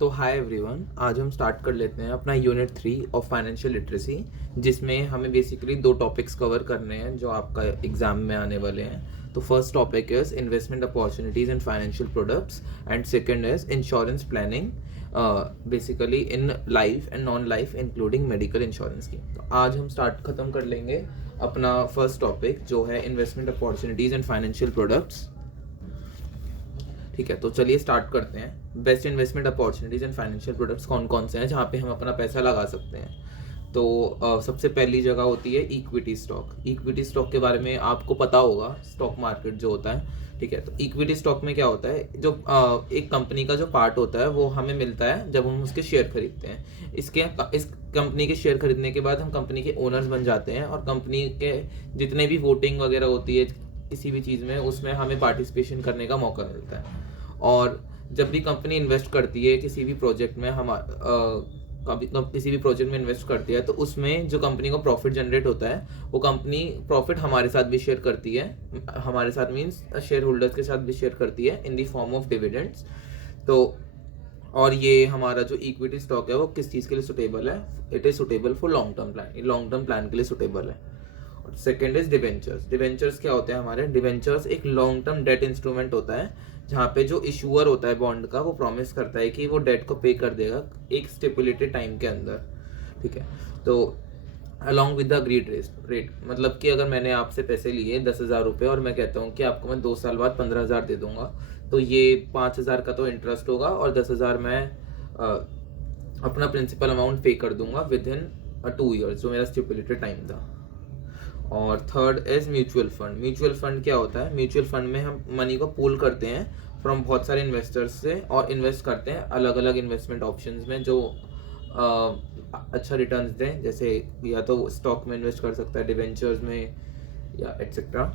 तो hi everyone, आज हम स्टार्ट कर लेते हैं अपना यूनिट 3 ऑफ फाइनेंशियल लिटरेसी, जिसमें हमें बेसिकली दो टॉपिक्स कवर करने हैं जो आपका एग्जाम में आने वाले हैं। तो first topic is investment opportunities in financial products and second is insurance planning basically in life and non life including medical insurance की। तो आज हम खत्म कर लेंगे अपना फर्स्ट टॉपिक जो है investment opportunities in financial products. ठीक है, तो चलिए स्टार्ट करते हैं। Best investment opportunities and financial products कौन कौन से हैं जहाँ पे हम अपना पैसा लगा सकते हैं। तो सबसे पहली जगह होती है इक्विटी स्टॉक। इक्विटी स्टॉक के बारे में आपको पता होगा, स्टॉक मार्केट जो होता है। ठीक है, तो इक्विटी स्टॉक में क्या होता है, जो एक कंपनी का जो पार्ट होता है वो हमें मिलता है जब हम उसके शेयर खरीदते हैं। इस कंपनी के शेयर खरीदने के बाद हम कंपनी के ओनर्स बन जाते हैं और कंपनी के जितने भी वोटिंग वगैरह होती है किसी भी चीज़ में, उसमें हमें पार्टिसिपेशन करने का मौका मिलता है। और जब भी कंपनी इन्वेस्ट करती है किसी भी प्रोजेक्ट में, किसी भी प्रोजेक्ट में इन्वेस्ट करती है, तो उसमें जो कंपनी को प्रॉफिट जनरेट होता है वो कंपनी प्रॉफिट हमारे साथ भी शेयर करती है। हमारे साथ मीन्स शेयर होल्डर्स के साथ भी शेयर करती है in the form of dividends. तो और ये हमारा जो इक्विटी स्टॉक है वो किस चीज़ के लिए सुटेबल है, it is suitable for long term plan के लिए सुटेबल है। और सेकेंड इज डिवेंचर्स। डिवेंचर्स क्या होते हैं हमारे? डिवेंचर्स एक लॉन्ग टर्म डेट इंस्ट्रूमेंट होता है जहाँ पे जो इशूअर होता है बॉन्ड का वो प्रॉमिस करता है कि वो डेट को पे कर देगा एक स्टिपुलेटेड टाइम के अंदर। ठीक है, तो along with the agreed rate, मतलब कि अगर मैंने आपसे पैसे लिए 10,000 रुपये और मैं कहता हूँ कि आपको मैं 2 साल बाद 15,000 दे दूंगा, तो ये 5,000 का तो इंटरेस्ट होगा और 10,000 मैं अपना प्रिंसिपल अमाउंट पे कर दूंगा विद इन 2 ईयर्स, जो मेरा स्टिपुलेटेड टाइम था। और third is mutual fund. Mutual fund क्या होता है? म्यूचुअल फंड में हम मनी को पूल करते हैं फ्रॉम बहुत सारे इन्वेस्टर्स से और इन्वेस्ट करते हैं अलग अलग इन्वेस्टमेंट ऑप्शंस में जो अच्छा रिटर्न्स दें, जैसे या तो स्टॉक में इन्वेस्ट कर सकता है, डिवेंचर्स में या एटसेट्रा।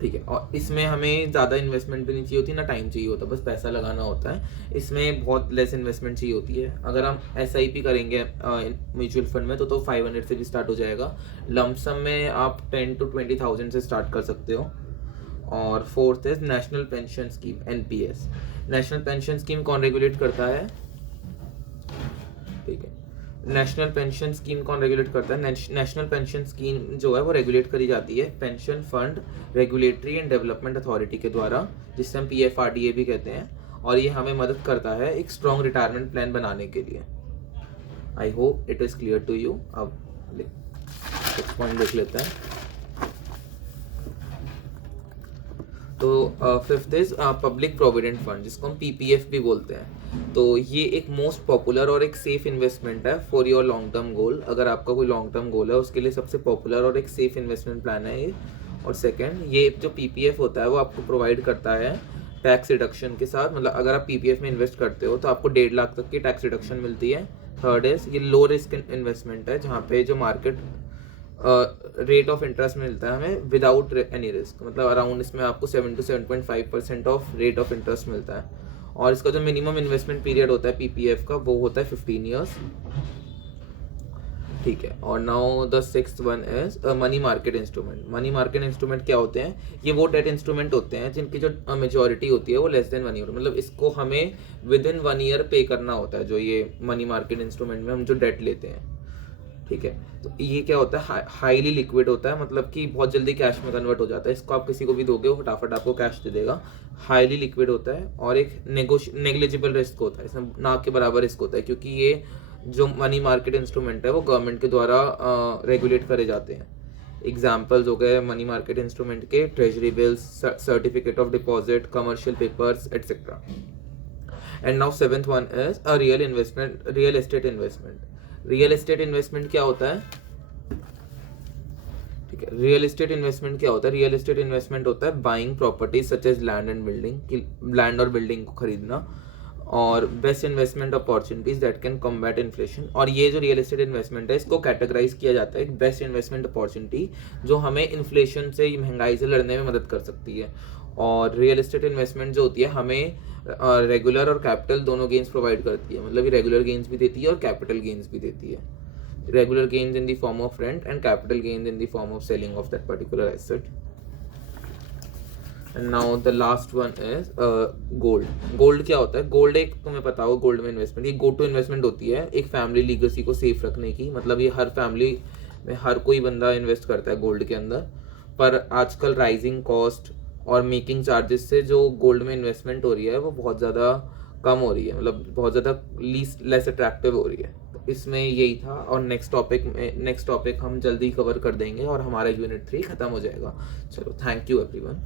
ठीक है, और इसमें हमें ज़्यादा इन्वेस्टमेंट भी नहीं चाहिए होती, ना टाइम चाहिए होता, बस पैसा लगाना होता है। इसमें बहुत लेस इन्वेस्टमेंट चाहिए होती है। अगर हम SIP करेंगे म्यूचुअल फंड में तो 500 से भी स्टार्ट हो जाएगा। लमसम में आप 10 to 20,000 से स्टार्ट कर सकते हो। और fourth is national pension scheme, NPS। National pension scheme कौन रेगुलेट करता है? ठीक है, नेशनल पेंशन स्कीम कौन रेगुलेट करता है? नेशनल पेंशन स्कीम जो है वो रेगुलेट करी जाती है pension fund regulatory and development authority के द्वारा, जिसे हम PFRDA भी कहते हैं। और ये हमें मदद करता है एक स्ट्रॉन्ग रिटायरमेंट प्लान बनाने के लिए। I hope it is clear to you. अब नेक्स्ट पॉइंट देख लेते हैं। तो fifth is public provident fund, जिसको हम PPF भी बोलते हैं। तो ये एक मोस्ट पॉपुलर और एक सेफ इन्वेस्टमेंट है for your long term goal. अगर आपका कोई लॉन्ग टर्म गोल है उसके लिए सबसे पॉपुलर और एक सेफ इन्वेस्टमेंट प्लान है ये। और सेकंड, ये जो PPF होता है वो आपको प्रोवाइड करता है टैक्स रिडक्शन के साथ, मतलब अगर आप PPF में इन्वेस्ट करते हो तो आपको 1.5 लाख तक की टैक्स रिडक्शन मिलती है। थर्ड इज ये लो रिस्क इन्वेस्टमेंट है, जहाँ पे जो मार्केट रेट ऑफ इंटरेस्ट मिलता है हमें विदाउट एनी रिस्क, मतलब अराउंड इसमें आपको 7 to 7.5% of rate of interest मिलता है। और इसका जो मिनिमम इन्वेस्टमेंट पीरियड होता है PPF का वो होता है 15 ईयर्स। ठीक है, और now the sixth one is money market instrument. Money market instrument क्या होते हैं? ये वो डेट इंस्ट्रूमेंट होते हैं जिनकी जो मेजोरिटी होती है वो लेस देन 1 ईयर, मतलब इसको हमें विद इन 1 ईयर पे करना होता है। जो ये मनी मार्केट इंस्ट्रूमेंट में हम जो डेट लेते हैं, ठीक है, तो ये क्या होता है? हाईली लिक्विड होता है, मतलब कि बहुत जल्दी कैश में कन्वर्ट हो जाता है। इसको आप किसी को भी दोगे वो फटाफट आपको कैश दे देगा। हाईली लिक्विड होता है और एक नेग्लिजिबल रिस्क होता है, इसमें ना के बराबर रिस्क होता है, क्योंकि ये जो मनी मार्केट इंस्ट्रूमेंट है वो गवर्नमेंट के द्वारा रेगुलेट करे जाते हैं। एग्जाम्पल्स हो गए मनी मार्केट इंस्ट्रूमेंट के treasury bills, certificate of deposit, commercial papers etcetera. And now seventh one is a real estate investment. Real estate investment क्या होता है? ठीक है, रियल एस्टेट इन्वेस्टमेंट क्या होता है? रियल एस्टेट इन्वेस्टमेंट होता है buying property such as land and building, land और बिल्डिंग को खरीदना। और best investment opportunities that can combat inflation. और ये जो रियल एस्टेट इन्वेस्टमेंट है इसको कैटेगराइज किया जाता है एक बेस्ट इन्वेस्टमेंट अपॉर्चुनिटी जो हमें इन्फ्लेशन से, महंगाई से लड़ने में मदद कर सकती है। और रियल एस्टेट इन्वेस्टमेंट जो होती है हमें रेगुलर और कैपिटल दोनों गेन्स प्रोवाइड करती है, मतलब ये रेगुलर गेन्स भी देती है और कैपिटल गेन्स भी देती है। Regular gains in the form of rent and capital gains in the form of selling of that particular asset. And now the last one is gold. Gold क्या होता है? गोल्ड एक, तुम्हें पता होगा, गोल्ड में इन्वेस्टमेंट, ये गो टू इन्वेस्टमेंट होती है एक फैमिली लीगेसी को सेफ रखने की। मतलब ये हर फैमिली में हर कोई बंदा इन्वेस्ट करता है गोल्ड के अंदर, पर आजकल राइजिंग कॉस्ट और मेकिंग चार्जेस से जो गोल्ड में इन्वेस्टमेंट हो रही है वो बहुत ज़्यादा कम हो रही है, मतलब बहुत ज़्यादा लेस अट्रैक्टिव हो रही है। तो इसमें यही था, और नेक्स्ट टॉपिक हम जल्दी कवर कर देंगे और हमारा यूनिट 3 ख़त्म हो जाएगा। चलो, थैंक यू एवरीवन।